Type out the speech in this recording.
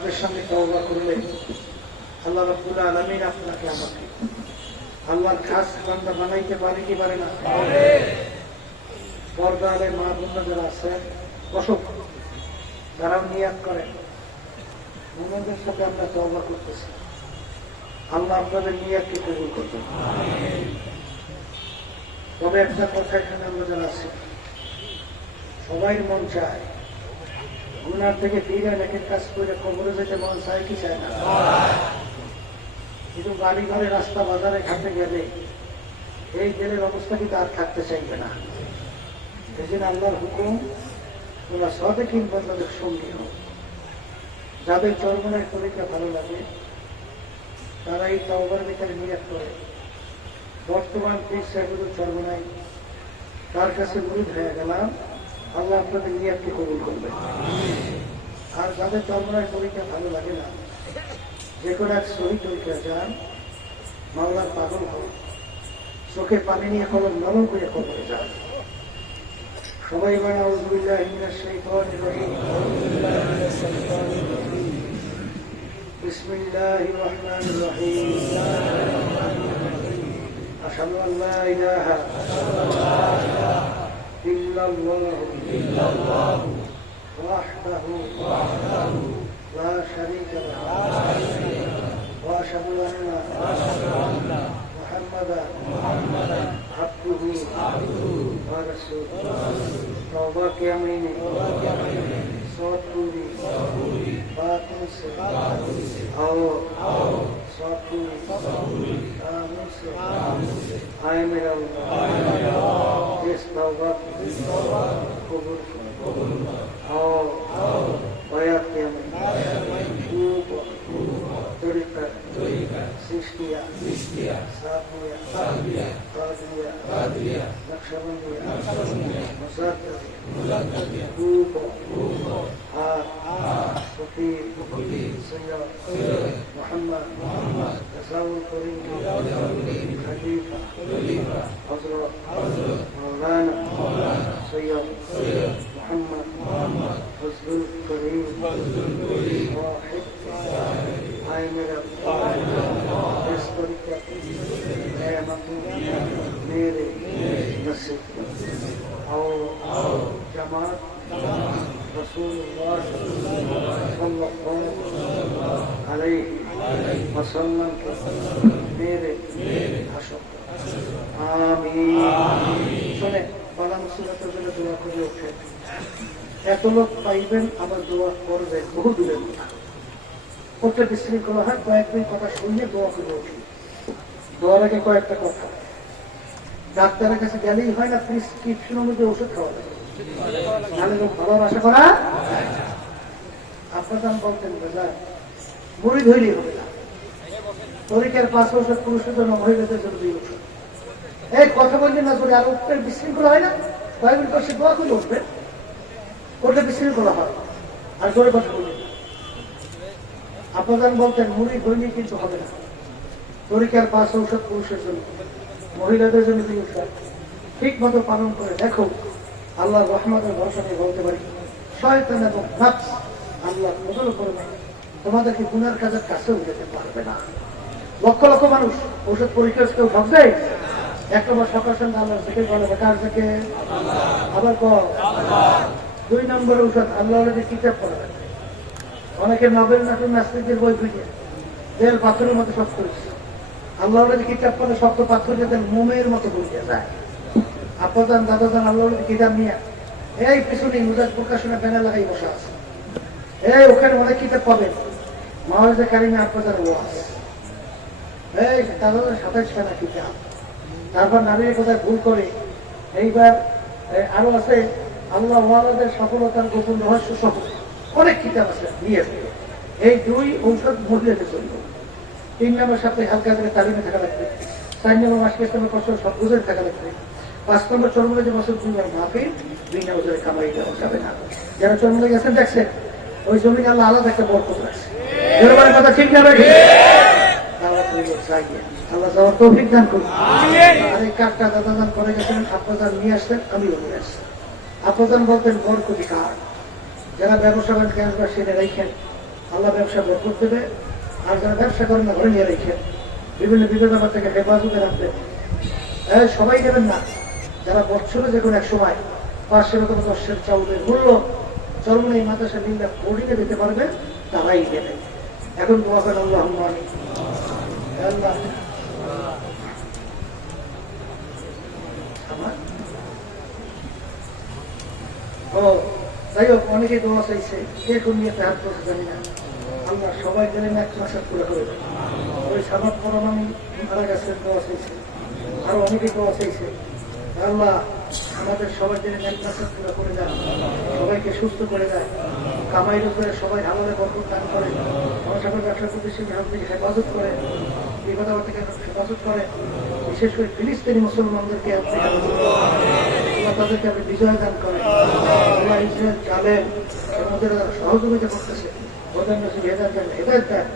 আমাদের সামনে তওবা করলে আল্লাহ রাব্বুল আলামিন আপনাকে আমাকে আল্লাহর খাস বান্দা বানাইতে পারে কি পারে না? পর্দারে মা বোনরা যারা আছে অসুখ তারাও নিয়াত করেন মুমিনদের সাথে আমরা তওবা করতেছি, আল্লাহ আপনাদের নিয়াতকে কবুল করবেন। তবে একটা কথা, এখানে আমরা যারা আছি সবাই মন চায় গুনার থেকে ফিরে নেকের কাজ করে কবরে যেতে মন চায় কি চায় না? কিন্তু বাড়ি ঘরে রাস্তা বাজারে ঘাটে গেলে এই দিলের অবস্থা কিন্তু আর থাকতে চাইবে না। এই জন্য আল্লাহর হুকুম, তোমরা সাদেকিন বান্দাদের সঙ্গী হও। যাদের চরমনের তরিকা ভালো লাগে তারা এই তওবার ভিতরে নিয়াত করে বর্তমান পীর সাহেবের চরমনায় তার কাছে মুরিদ হয়ে গেলাম, আল্লাহ আপনাদের নিয়াতকে কবুল করবেন। আর যাদের চরমনায় তরিকা ভালো লাগে না, যে কোনো এক সহি তরিকা যান, মাওলার পাগল হও, চোখে পানি নিয়ে কলম নরম করে কবরে যান। সবাই বলেন আউযু বিল্লাহি মিনাশ শাইতানির রাজীম, বিসমিল্লাহির রহমানির রহিম, আশহাদু আল লা ইলাহা ইল্লাল্লাহু ওয়াহদাহু লা শারীকা লাহু ওয়া আশহাদু আন্না মুহাম্মাদান আবদুহু ওয়া রাসূলুহু। তওবা के महीने सौत पूरी बातों से आओ, सौत पूरी कामों से आए मेरा अल्लाह, इस तौबा कबूल आओ बयात के महीने तरीका सिस्टिया साफिया कादिया नक्शबंदिया मुसद्दिया रूपो फकीर सैयद मोहम्मद रसूल करीम खलीफा हजरत मौलाना सैयद मोहम्मद रसूल करीम वाहिद आए मेरा इस तरीके मेरे नसीब आओ जमात रसूलुल्लाह सल्लल्लाहु अलैहि वसल्लम के मेरे हशर आमीन। শুনে বলা মুসিবতের জন্য দোয়া করে ওঠে, এত লোক পাইবেন আবার দোয়া করবেন, বহু দূরের কথা করতে বিশৃঙ্খলা হয়। কয়েকদিন কথা শুনলে দোয়া করে ওঠে। দোয়ার আগে কয়েকটা কথা, ডাক্তারের কাছে গেলেই হয় না, প্রেসক্রিপশন অনুযায়ী ওষুধ খাওয়া যাবে, নাহলে লোক ভালোর আশা করা। আপনার দাম বলতেন মুড়ি ধৈর্য হবে না, তরিকার 5 ওষুধ পুরুষের জন্য, মহিলাদের জন্য 2 ওষুধ। এই কথা বললেন না করে আর উঠতে বিশৃঙ্খলা হয় না, কয়েকদিন পর সে দোয়া করে উঠবেন, করলে বিশৃঙ্খলা হয়। আর জোরে কথা বললেন আপনার বলতেন মুড়ি ধৈর্য কিন্তু হবে না, তরিকার 5 ওষুধ পুরুষের জন্য, মহিলাদের জন্য 2 ওষুধ। ঠিক মতো পালন করে দেখো, আল্লাহর রহমতের ভরসা নিয়ে বলতে পারি শয়তান এবং নফস আল্লাহ কবুল করবে, তোমাদেরকে গুনার কাজের কাছেও যেতে পারবে না। লক্ষ লক্ষ মানুষ ওষুধ পরীক্ষা কেউ ঢুকবে, এক নম্বর সকাল সন্ধ্যা আল্লাহ থেকে বলে কার থেকে, আবার 2 নম্বরের ওষুধ আল্লাহ কিতাব পড়া যাবে। অনেকে নবেল নাটক নাস্তিকদের বই খুঁজে তেল পাথরের মতো শক্ত করেছে, আল্লাহ কিতাব পড়ে শক্ত পাথর যাতে মোমের মতো ঘুরিয়ে যায়। আপাদান দাদাদান আল্লাহ কিতাব নিয়ে এই পিছনে মুজাজ প্রকাশনা ব্যানার লাগাই বসা আছে, এই ওখানে অনেক কিতাব পাবেন, মাওলানা কারিমে আপাদান ওয়াজ, এই দাদাদের 27 খানা কিতাব। তারপর নারীর কোথায় ভুল করে, এইবার আরো আছে আল্লাহ ওয়ালাদের সফলতার গোপন রহস্য সহ অনেক কিতাব আছে নিয়ে। এই 2 ঔষধ মহিলাদের জন্য। 3 নম্বর সাথে হালকা করে তালিমে থাকা লাগবে, 4 নম্বর মাসকে ইসলামের কষ্ট সব বুঝে থাকা লাগবে, 5 নম্বর চরমনে যে বছর 2 বার মাহফিল, বিনা ওজরে কামাই দেওয়া যাবে না। যারা চরমনে গেছেন দেখছেন ওই জমিনে আল্লাহ আলাদা একটা বরকত রাখছে। এর কথা ঠিক না ভাই? আল্লাহ যাওয়ার তৌফিক দান করুন। আর এই কার্ডটা দাদা দান করে গেছেন, আপনার নিয়ে আসতেন, আমিও নিয়ে আসছি। আপনার বলতেন বরকতি কার্ড, যারা ব্যবসা বাণিজ্য সেটা রেখেন আল্লাহ ব্যবসা বরকত দেবে। আর যারা ব্যবসা করেন না ঘরে নিয়ে রেখে বিভিন্ন বিপদ আপদ থেকে হেফাজতে রাখবেন। সবাই দেবেন না, যারা বছরে যে কোনো এক সময় 500 অথবা 10 চাউলের মূল্য চরমনে এই মাদ্রাসা লিল্লাহ বোর্ডিংয়ে দিতে পারবে তারাই দেবে। এখন দোয়া করেন আল্লাহুম্মা আমিন। আল্লাহ ও যাই হোক, অনেকে দোয়া চাইছে, কে কোন নিয়ে হাত করতে জানি না। আল্লাহ সবাই গেলেন এক মাসের পুরো করে দেবে। ওই সাবাত পরমানি মারা গেছে, দোয়া চাইছে, আরো অনেকে দোয়া চাইছে। আল্লাহ আমাদের সবাই গেলেন এক মাসের পুরো করে দেন, সবাইকে সুস্থ করে দেয়, কামাইয়ের উপরে সবাই আমাদের বরকত দান করে, আমার সকল ব্যবসা প্রতিষ্ঠান থেকে হেফাজত করে, বিপদ আপদ থেকে হেফাজত করে, বিশেষ করে ফিলিস্তিনি মুসলমানদেরকে আল্লাহ তাদেরকে আপনি বিজয় দান করেন। আল্লাহ ইসরায়েল জালেম সহযোগিতা করতেছে, ওদের হেদায়েত দেন।